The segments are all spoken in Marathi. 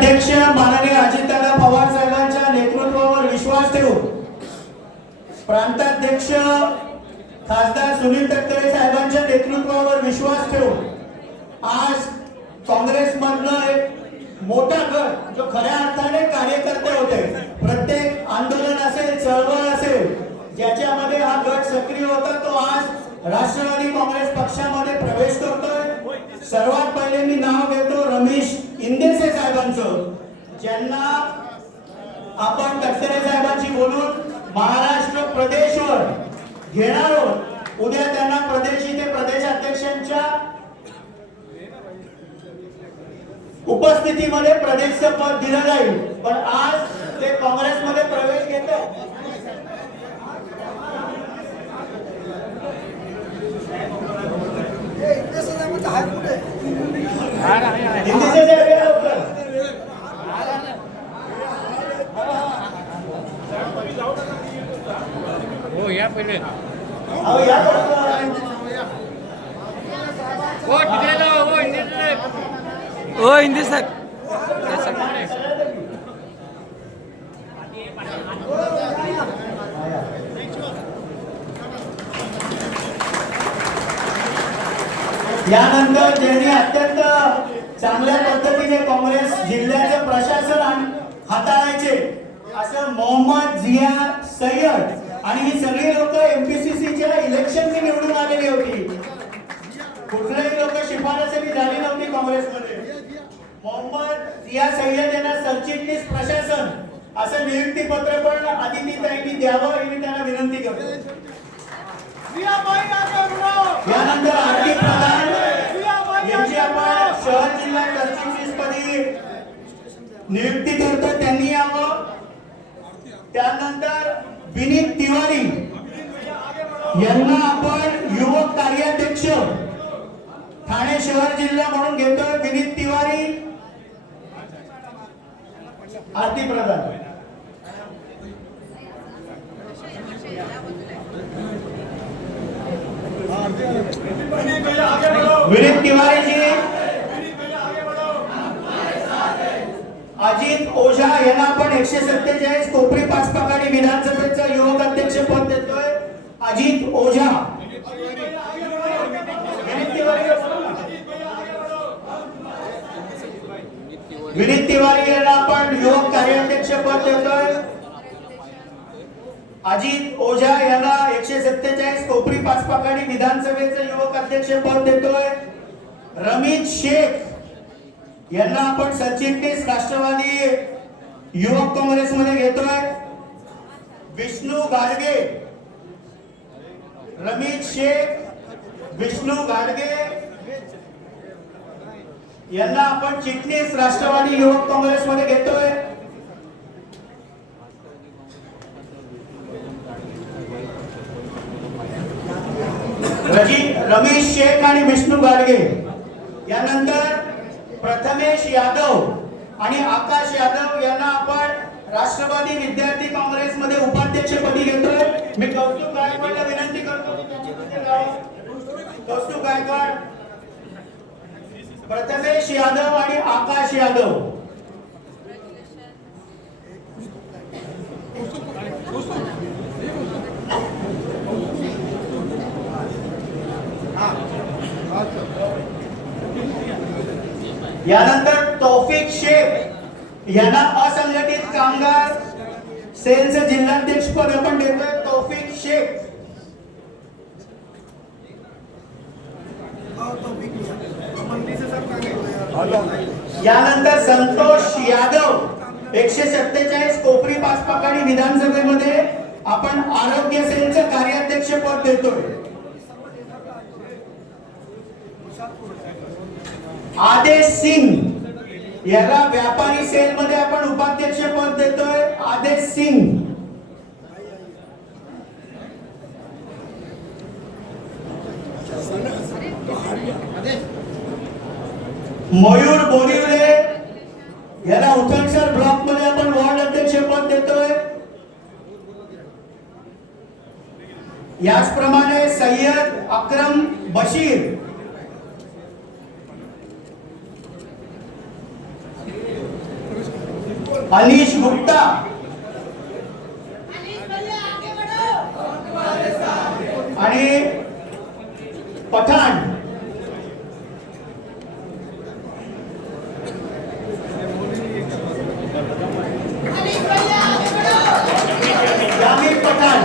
अध्यक्ष माननीय अजितदादा पवार साहेबांच्या नेतृत्वावर विश्वास ठेवून प्रांताध्यक्ष खासदार सुनील तटकरे साहेबांच्या नेतृत्वावर विश्वास ठेवून आज काँग्रेसमधनं एक मोठा गट जो खऱ्या अर्थाने कार्यकर्ते होते प्रत्येक आंदोलन असेल चळवळ असेल ज्याच्यामध्ये हा गट सक्रिय होता तो आज राष्ट्रवादी काँग्रेस पक्षामध्ये प्रवेश करतोय. सर्वात पहिले मी नाव घेतो रमेश इंदेसे साहेबांचं ज्यांना आपण तटकरे साहेबांची बोलून महाराष्ट्र प्रदेशवर घेणार आहोत उद्या त्यांना प्रदेश इथे प्रदेशाध्यक्षांच्या उपस्थितीमध्ये प्रदेशचं पद दिलं जाईल. पण आज ते काँग्रेसमध्ये प्रवेश घेत हिंदीचे जे वेळ लवकर. हो या पहिले. हो तिकडे जाऊ. हो इंडिया ओ हिंदी सर यानंतर ज्यांनी अत्यंत चांगल्या पद्धतीने काँग्रेस जिल्ह्याचे प्रशासन हाताळायचे असं मोहम्मद जिया सय्यद आणि ही सगळी लोक एमपीसीसीच्या इलेक्शननी निवडून आलेली होती. कुठल्याही लोक शिफारसही झाली नव्हती काँग्रेसमध्ये. मोहम्मद या सय्यद यांना सरचिटणीस प्रशासन असं नियुक्ती पत्र पण आदितीताईंनी द्यावं ही मी त्यांना विनंती करतो यानंतर आरती प्रधान यांची आपण शहर जिल्हा सरचिटणीसपदी नियुक्ती करतो त्यांनी यावं. त्यानंतर विनीत तिवारी यांना आपण युवक कार्याध्यक्ष ठाणे शहर जिल्हा म्हणून घेतोय. विनीत तिवारी आरती प्रधान. विनीत तिवारी जी अजित ओझा यांना आपण एकशे सत्तेचाळीस कोपरी पाच प्रकारे विधानसभा अजित ओझा. विनीत तिवारी यांना आपण युवक कार्याध्यक्ष पद देतोय. अजित ओझा यांना एकशे सत्तेचाळीस कोपरी पाच विधानसभेचं युवक अध्यक्ष पद देतोय. रमीत शेख यांना आपण सरचिटणीस राष्ट्रवादी युवक काँग्रेसमध्ये घेतोय. विष्णू गाडगे रमेश शेख विष्णू गाडगे. यांना आपण चिटणीस राष्ट्रवादी युवक काँग्रेसमध्ये घेतोय. रजी रमेश शेख आणि विष्णू गाडगे. यानंतर प्रथमेश यादव आणि आकाश यादव यांना आपण राष्ट्रवादी विद्यार्थी काँग्रेसमध्ये उपाध्यक्षपदी घेतोय. मी कौस्तुभ गायकवाडला विनंती करतो कौस्तुभ गायकवाड प्रथमेश यादव आणि आकाश यादव. यानंतर तौफिक शेख यांना असंघटित कामगार सेलचे जिल्हाध्यक्ष पद आपण देतोय तौफिक शेख. यानंतर संतोष यादव एकशे सत्तेचाळीस कोपरी पाच पकाडी विधानसभेमध्ये आपण आरोग्य सेलचं कार्याध्यक्ष पद देतोय. आदेश सिंग याला व्यापारी सेल मध्ये आपण उपाध्यक्ष पद देतोय आदेश सिंग. मयूर बोरिवले याला उथळसर ब्लॉकमध्ये आपण वॉर्ड अध्यक्ष पद देतोय. याचप्रमाणे सय्यद अक्रम बशीर. अनिश गुप्ता. आणि पठाण. यामीन पठाण.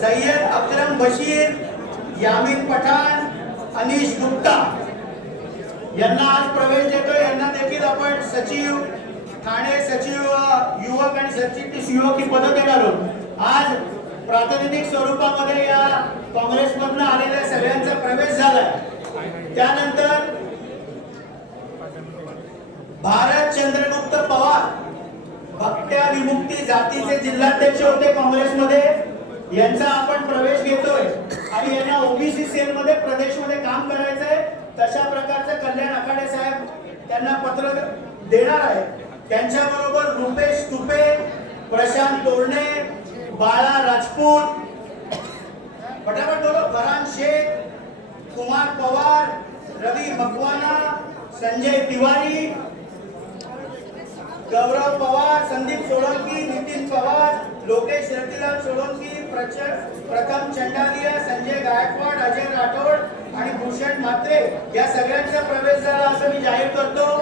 सय्यद अक्रम बशीर यामीन पठाण अनिश गुप्ता. यांना आज प्रवेश देतो यांना ठाणे सचिव युवक आणि सरचिटणीस युवक ही पदं देणार आहोत. आज प्रातिनिधिक स्वरूपामध्ये या काँग्रेस काँग्रेसमधनं आलेल्या सगळ्यांचा प्रवेश झालाय. त्यानंतर भारत चंद्रगुप्त पवार भक्त्या विमुक्ती जातीचे जिल्हाध्यक्ष होते काँग्रेसमध्ये. यांचा आपण प्रवेश घेतोय. आणि यांना ओबीसी सेल मध्ये प्रदेशमध्ये काम करायचंय. तशा प्रकारचं कल्याण आखाडे साहेब त्यांना पत्र देणार आहे त्यांच्या बरोबर रुपेश तुपे प्रशांत तोरणे बाळा राजपूत फटाफट बोलो फरहान शेख कुमार पवार रवी मकवाना संजय तिवारी गौरव पवार संदीप सोळंकी नितीन पवार लोकेश रतीलाल सोळंकी प्रथम चंडालिया संजय गायकवाड अजय राठोड आणि भूषण म्हात्रे या सगळ्यांचा प्रवेश झाला असं मी जाहीर करतो.